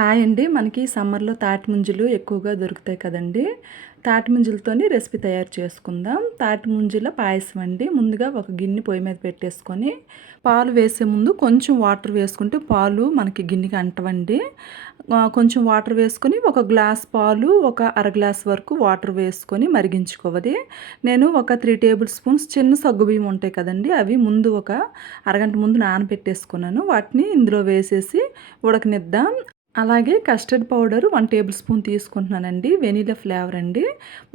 Hi అండి. మనకి సమ్మర్లో తాటి ముంజలు ఎక్కువగా దొరుకుతాయి కదండి. తాటి ముంజలతోని రెసిపీ తయారు చేసుకుందాం. తాటి ముంజల పాయసం అండి. ముందుగా ఒక గిన్నె పొయ్యి మీద పెట్టేసుకొని పాలు వేసే ముందు కొంచెం వాటర్ వేసుకుంటే పాలు మనకి గిన్నెకి అంటవండి. కొంచెం వాటర్ వేసుకొని ఒక గ్లాస్ పాలు ఒక అర గ్లాస్ వరకు వాటర్ వేసుకొని మరిగించుకోవాలి. నేను ఒక త్రీ టేబుల్ స్పూన్స్ చిన్న సగ్గుబియ్యం ఉంటాయి కదండి. అవి ముందు ఒక అరగంట ముందు నానబెట్టేసుకున్నాను. వాటిని ఇందులో వేసేసి ఉడకనిద్దాం. అలాగే custard powder one tablespoon తీసుకుంటున్నానండి. వెనీలా ఫ్లేవర్ అండి.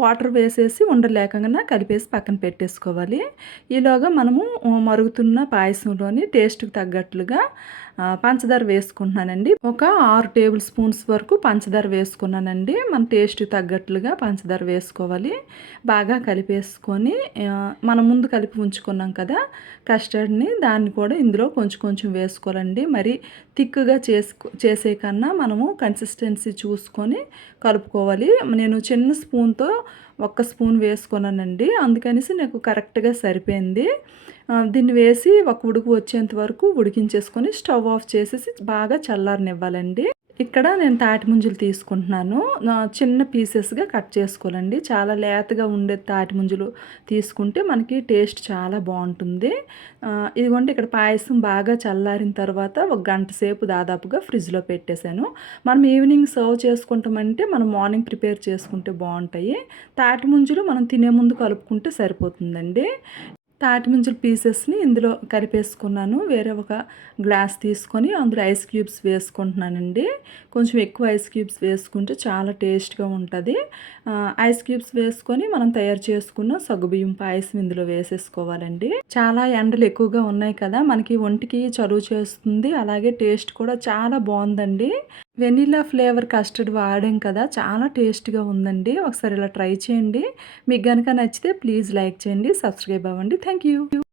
వాటర్ వేసేసి ఉండలేకుండా కలిపేసి పక్కన పెట్టేసుకోవాలి. ఈలోగా మనము మరుగుతున్న పాయసంలోని టేస్ట్కి తగ్గట్లుగా పంచదార వేసుకుంటున్నానండి. ఒక ఆరు టేబుల్ స్పూన్స్ వరకు పంచదార వేసుకున్నానండి. మన టేస్ట్కి తగ్గట్లుగా పంచదార వేసుకోవాలి. బాగా కలిపేసుకొని మనం ముందు కలిపి ఉంచుకున్నాం కదా కస్టర్డ్ని దాన్ని కూడా ఇందులో కొంచెం కొంచెం వేసుకోవాలండి. మరి థిక్గా చేసుకో చేసే కన్నా మనము కన్సిస్టెన్సీ చూసుకొని కలుపుకోవాలి. నేను చిన్న స్పూన్తో ఒక్క స్పూన్ వేసుకున్నానండి. అందుకనేసి నాకు కరెక్ట్గా సరిపోయింది. దీన్ని వేసి ఒక ఉడుకు వచ్చేంత వరకు ఉడికించేసుకొని స్టవ్ ఆఫ్ చేసేసి బాగా చల్లారనివ్వాలండి. ఇక్కడ నేను తాటి ముంజులు తీసుకుంటున్నాను. చిన్న పీసెస్గా కట్ చేసుకోవాలండి. చాలా లేతగా ఉండే తాటి ముంజులు తీసుకుంటే మనకి టేస్ట్ చాలా బాగుంటుంది. ఇదిగోండి ఇక్కడ పాయసం బాగా చల్లారిన తర్వాత ఒక గంట సేపు దాదాపుగా ఫ్రిడ్జ్లో పెట్టేశాను. మనం ఈవినింగ్ సర్వ్ చేసుకుంటామంటే మనం మార్నింగ్ ప్రిపేర్ చేసుకుంటే బాగుంటాయి. తాటి ముంజులు మనం తినే ముందు కలుపుకుంటే సరిపోతుందండి. తాటి ముంజల పీసెస్ని ఇందులో కలిపేసుకున్నాను. వేరే ఒక గ్లాస్ తీసుకొని అందులో ఐస్ క్యూబ్స్ వేసుకుంటున్నానండి. కొంచెం ఎక్కువ ఐస్ క్యూబ్స్ వేసుకుంటే చాలా టేస్ట్గా ఉంటుంది. ఐస్ క్యూబ్స్ వేసుకొని మనం తయారు చేసుకున్న సగ్గుబియ్యం పాయసం ఇందులో వేసేసుకోవాలండి. చాలా ఎండలు ఎక్కువగా ఉన్నాయి కదా మనకి ఒంటికి చలువ చేస్తుంది. అలాగే టేస్ట్ కూడా చాలా బాగుందండి. వెనీలా ఫ్లేవర్ కస్టర్డ్ వాడాం కదా చాలా టేస్ట్గా ఉందండి. ఒకసారి ఇలా ట్రై చేయండి. మీకు కనుక నచ్చితే ప్లీజ్ లైక్ చేయండి సబ్స్క్రైబ్ అవ్వండి. Thank you